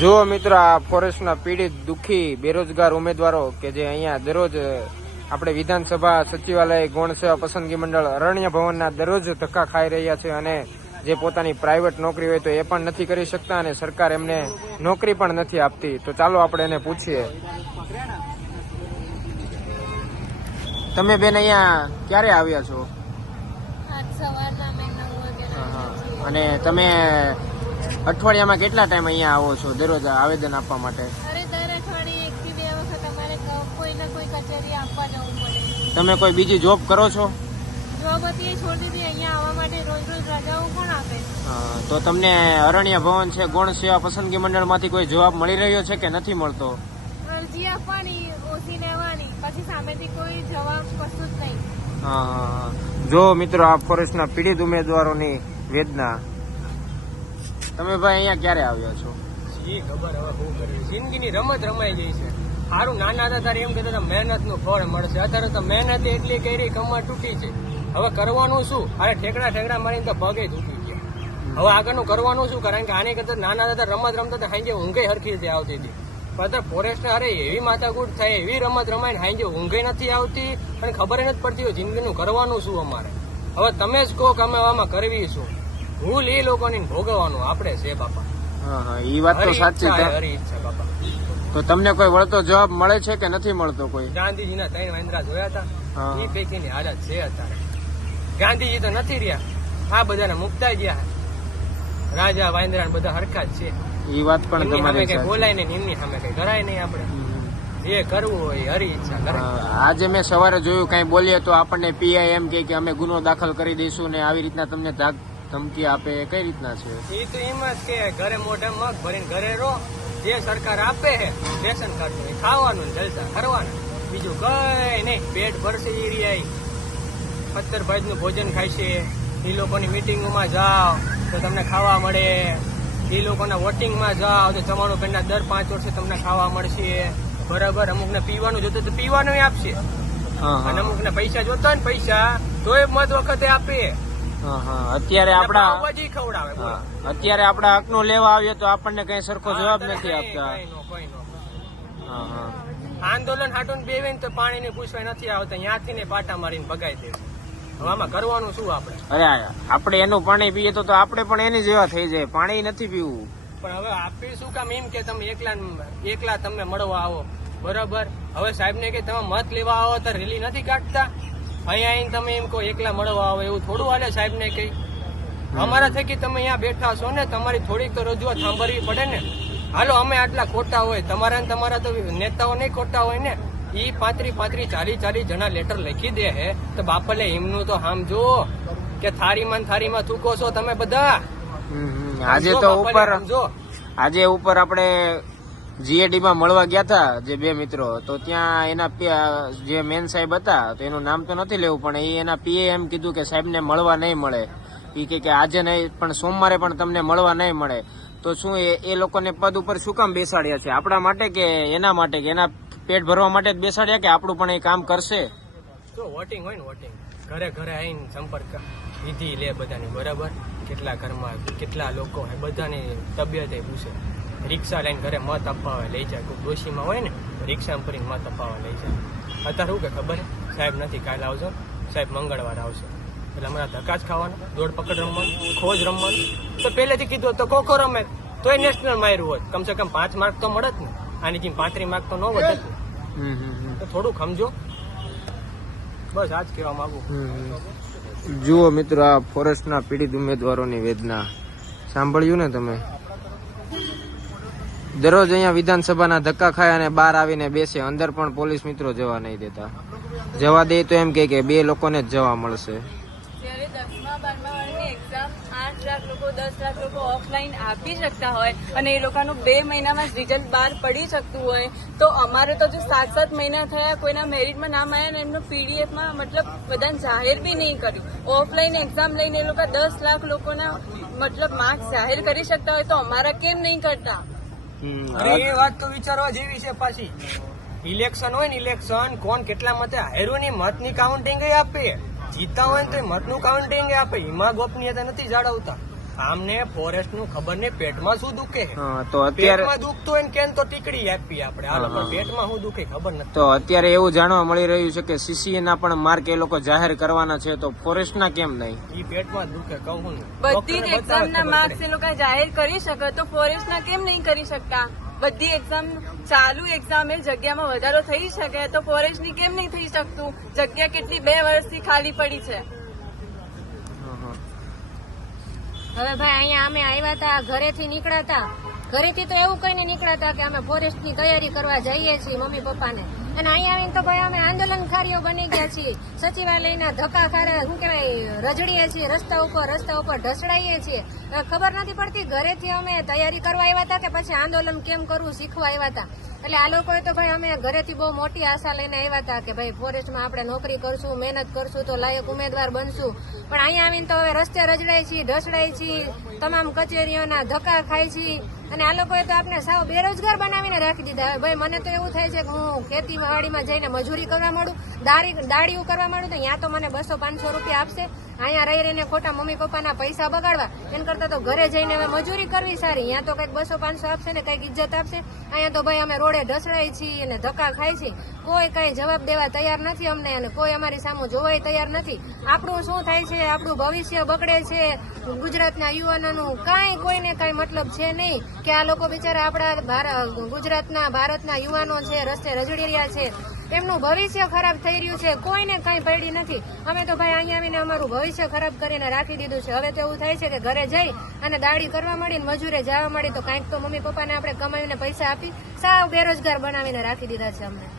જુઓ મિત્રો આ ફોરેસ્ટના પીડિત દુઃખી બેરોજગાર ઉમેદવારો કે જે અહીંયા દરરોજ આપણે વિધાનસભા સચિવાલય ગૌણ સેવા પસંદગી મંડળ અરણ્ય ભવનના દરરોજ ધક્કા ખાઈ રહ્યા છે અને જે પોતાની પ્રાઇવેટ નોકરી હોય તો એ પણ નથી કરી શકતા અને સરકાર એમને નોકરી પણ નથી આપતી. તો ચાલો આપણે એને પૂછીએ. તમે બેન અહીંયા ક્યારે આવ્યા છો? અને તમે અઠવાડિયામાં કેટલા ટાઈમ અહીંયા આવો છો? દરરોજ આવેદન આપવા માટે? તમે કોઈ બીજી જોબ કરો છો? તો તમને અરણ્ય ભવન છે ગૌણ સેવા પસંદગી મંડળમાંથી કોઈ જવાબ મળી રહ્યો છે કે નથી મળતો? અરજી આપવાની ઓછી લેવાની પછી સામેથી કોઈ જવાબ કશું જ નહીં. જો મિત્રો આ ફોરેસ્ટના પીડિત ઉમેદવારોની વેદના તમે ભાઈ અહીંયા ક્યારે આવ્યા છો? શી ખબર હવે શું કરવી જિંદગીની રમત રમાઈ ગઈ છે. સારું નાના હતા ત્યારે એમ કહેતા હતા મહેનતનું ફળ મળશે. અત્યારે તો મહેનત એટલી કરી કમર તૂટી છે. હવે કરવાનું શું? અરે ઠેકડા ઠેકડા મારીને તો પગે તૂટી ગયા. હવે આગળનું કરવાનું શું? કારણ કે આની કરતા નાના હતા રમત રમતા હાંજે ઊંઘે હરખી રીતે આવતી હતી. પણ અત્યારે ફોરેસ્ટ અરે એવી માથાકૂટ થાય, એવી રમત રમાય હાંજે ઊંઘે નથી આવતી. અને ખબર નથી પડતી હોય જિંદગીનું કરવાનું શું અમારે. હવે તમે જ કહો કે અમે આમાં કરવી શું? ભૂલ એ લોકોની ને ભોગવવાનું આપણે છે બાપા. હા હા એ વાત તો સાચી છે. હરી ઈચ્છા બાપા. તો તમને કોઈ વળતો જવાબ મળે છે કે નથી મળતો કોઈ? ગાંધીજીના ત્રણ વાંદરા જોયા હતા. એ પૈકીની હાલત છે અત્યારે. ગાંધીજી તો નથી રહ્યા. આ બધાને મુકતા ગયા. રાજા વાંદરા બધા હરખા જ છે. એ વાત પણ તમારી કઈ બોલાય નહીં એમની સામે કઈ કરાય નહીં આપણે. હમ. જે કરવું હોય હરી ઈચ્છા કરે. આજે મેં સવારે જોયું કઈ બોલીએ તો આપણને પીઆઈ એમ કે અમે ગુનો દાખલ કરી દઈશું ને આવી રીતના તમને ધમકી આપે કઈ રીતના છે? એ તો એમ જ કે ઘરે મોઢે મગ ભરીને ઘરે રહો. જે સરકાર આપે છે રેશન કાર્ડ એ ખાવાનું જલસા કરવાના. બીજું કઈ નહીં પેટ ભરશે એ રહ્યા પત્તરનું ભોજન છે. એ લોકોની મિટિંગોમાં જાઓ તો તમને ખાવા મળે. એ લોકોના વોટિંગમાં જાઓ તો તમારું પેલા દર પાંચ વર્ષે તમને ખાવા મળશે. બરાબર અમુકને પીવાનું જોતું તો પીવાનું આપશે. અને અમુકને પૈસા જોતા ને પૈસા તો એ મત વખતે આપે. હા આપડા અત્યારે આપડા હક અત્યારે હકનો લેવા આવીએ તો આપણને કઈ સરખો જવાબ નથી આપતા. નો, નો. આંદોલન હાટું બેવે તો પાણી ને પૂછવા નથી આવતા. ત્યાંથી ને પાટા મારીને ભગાઈ દે આમાં કરવાનું શું આપણે? અરે આપણે એનું પાણી પીએ તો તો આપણે પણ એની જેવા થઈ જાય. પાણી નથી પીવું. પણ હવે આપી શું કામ એમ કે તમે એકલા એકલા તમને મળવા આવો. બરોબર? હવે સાહેબ ને કે તમે મત લેવા આવો તો રેલી નથી કાઢતા? અહીંયા આવીને તમે એમ કહો એકલા મળવા આવો એવું થોડું આને સાહેબ ને કઈ અમારા થકી તમે અહીંયા બેઠા છો ને તમારી થોડીક તો રજૂઆત સાંભળવી પડે ને. હાલો અમે આટલા ખોટા હોય તમારા ને તમારા તો નેતાઓ નહીં ખોટા હોય ને. ઈ પાંત્રી પાંત્રી ચાલી ચાલી જણા લેટર લખી દે હે તો બાપલે એમનું તો સમજો કે થારીમાં થારીમાં થૂકો છો તમે બધા. હમ, હમ. આજે તો ઉપર આજે ઉપર આપણે જીએડી માં મળવા ગયા હતા જે બે મિત્રો, તો ત્યાં એના જે મેન સાહેબ હતા, તો એનું નામ તો નથી લેવું, પણ એ એના પીએ એમ કીધું કે સાહેબને મળવા નહીં મળે. એ કે આજે નહીં, પણ સોમવારે પણ તમને મળવા નહીં મળે. તો શું એ એ લોકોને પદ ઉપર શું કામ બેસાડ્યા છે? આપણા માટે કે એના માટે કે એના પેટ ભરવા માટે જ બેસાડ્યા કે આપણું પણ એ કામ કરશે? તો વોટિંગ હોય ને વોટિંગ ઘરે ઘરે આવીને સંપર્ક વિધિ લે બધાની, બરાબર? કેટલા ઘરમાં, કેટલા લોકો હોય બધાની તબિયત પૂછે. રિક્ષા લઈને ઘરે મત અપાવે લઈ જાય. કોઈ ડોશીમાં હોય ને રિક્ષામાં ફરીને મત અપાવવા લઈ જાય. અત્યારે શું કે ખબર? છે? સાહેબ નથી કાલે આવજો. સાહેબ મંગળવાર આવશે. એટલે અમારા ધક્કા જ ખાવાના. દોડ પકડ રમવાનું ખોજ રમવાનું. તો પહેલેથી કીધું તો ખોખો રમે. તો એ નેશનલ માર્યું હોત. કમસે કમ પાંચ માર્ક તો મળત ને. આની જેમ પાંત્રી માર્ક તો ન વધત ને. તો થોડું સમજો બસ આજ કહેવા માંગુ. જુઓ મિત્રો આ ફોરેસ્ટના પીડિત ઉમેદવારોની વેદના. સાંભળ્યું ને તમે? દરરોજ અહીંયા વિધાનસભાના ધક્કા ખાય અને બહાર આવીને બેસે, અંદર પણ પોલીસ મિત્રો જવા નહીં દેતા. જવા દે તો એમ કે બે લોકોને જ જવા મળશે. લાખ લોકો, દસ લાખ લોકો ઓફલાઈન આપી શકતા હોય અને એ લોકોનું બે મહિનામાં જ રિઝલ્ટ બહાર પડી શકતું હોય, તો અમારે તો જો સાત સાત મહિના થયા, કોઈના મેરિટમાં નામ આવ્યા ને એમનું પીડીએફમાં મતલબ બધાને જાહેર બી નહીં કર્યું. ઓફલાઈન એક્ઝામ લઈને એ લોકો દસ લાખ લોકોના મતલબ માર્ક્સ જાહેર કરી શકતા હોય તો અમારા કેમ નહીં કરતા? એ વાત તો વિચારવા જેવી છે પાછી. ઇલેક્શન હોય ને ઇલેક્શન કોણ કેટલા મતે હાર્યું ની મતની કાઉન્ટિંગ આપે. જીતા હોય ને તો મતનું કાઉન્ટિંગ આપે. એમાં ગોપનીયતા નથી જાળવતા. આમને ફોરેસ્ટનું ખબર ને પેટમાં શું દુખે? તો અત્યારે દુખતું હોય કેમ તો ટીકડી આપીએ આપણે. પેટમાં શું દુખે ખબર નથી. તો અત્યારે એવું જાણવા મળી રહ્યું છે કે સીસીએ ના પણ માર્ક એ લોકો જાહેર કરવાના છે તો ફોરેસ્ટ ના કેમ નહીં? ઈ પેટમાં દુખે કહું બધી જ એક્ઝામ ના માર્ક્સ એ લોકો જાહેર કરી શકે તો ફોરેસ્ટ ના કેમ નહીં કરી શકતા? બધી એક્ઝામ ચાલુ એક્ઝામ એ જગ્યામાં વધારો થઈ શકે તો ફોરેસ્ટની કેમ નહીં થઈ શકતું? જગ્યા કેટલી બે વર્ષથી ખાલી પડી છે. હવે ભાઈ, અહીંયા અમે આવ્યા હતા, ઘરેથી નીકળ્યા હતા. ઘરેથી તો એવું કહીને નીકળ્યા હતા કે અમે ફોરેસ્ટની તૈયારી કરવા જઈએ છીએ મમ્મી પપ્પાને. અને અહીંયા આવીને તો ભાઈ અમે આંદોલનકારીઓ બની ગયા છીએ. સચિવાલયના ધક્કા ખારે શું કહેવાય, રજડીએ છીએ, રસ્તા ઉપર રસ્તા ઉપર ઢસડાઈએ છીએ. ખબર નથી પડતી, ઘરેથી અમે તૈયારી કરવા આવ્યા હતા કે પછી આંદોલન કેમ કરવું, શીખવા આવ્યા હતા. એટલે આ લોકોએ તો ભાઈ અમે ઘરેથી બહુ મોટી આશા લઈને આવ્યા હતા કે ભાઈ ફોરેસ્ટમાં આપણે નોકરી કરશું, મહેનત કરશું, તો લાયક ઉમેદવાર બનશું. પણ અહીંયા આવીને તો હવે રસ્તે રજડાય છીએ, ઢસડાય છીએ, તમામ કચેરીઓના ધક્કા ખાય છીએ. અને આ લોકોએ તો આપણે સાવ બેરોજગાર બનાવીને રાખી દીધા. ભાઈ મને તો એવું થાય છે કે હું ખેતીવાડીમાં જઈને મજૂરી કરવા માંડું દાડી દાડીઓ કરવા માંડું તો ત્યાં તો મને બસો પાંચસો રૂપિયા આપશે. અહીંયા રહી રહીને ખોટા મમ્મી પપ્પાના પૈસા બગાડવા. એના કરતા તો ઘરે જઈને હવે મજૂરી કરવી સારી. અહીંયા તો કંઈક બસો પાંચસો આપશે ને કંઈક ઇજ્જત આપશે. અહીંયા તો ભાઈ અમે રોડે ઢસડાઈ છીએ અને ધક્કા ખાય છીએ. કોઈ કઈ જવાબ દેવા તૈયાર નથી અમને અને કોઈ અમારી સામે જોવાય તૈયાર નથી. આપણું શું થાય છે? આપણું ભવિષ્ય બગડે છે. ગુજરાતના યુવાનોનું કાંઈ કોઈને કાંઈ મતલબ છે નહીં કે આ લોકો બિચારા આપણા ગુજરાતના, ભારતના યુવાનો છે, રસ્તે રજડી રહ્યા છે. એમનું ભવિષ્ય ખરાબ થઈ રહ્યું છે, કોઈને કાંઈ પડી નથી. અમે તો ભાઈ અહીંયા આવીને અમારું ભવિષ્ય ખરાબ કરીને રાખી દીધું છે. હવે તો એવું થાય છે કે ઘરે જઈ અને દાડી કરવા મળી મજૂરે જવા મળી તો કાંઈક તો મમ્મી પપ્પાને આપણે કમાવીને પૈસા આપી સાવ બેરોજગાર બનાવીને રાખી દીધા છે અમને.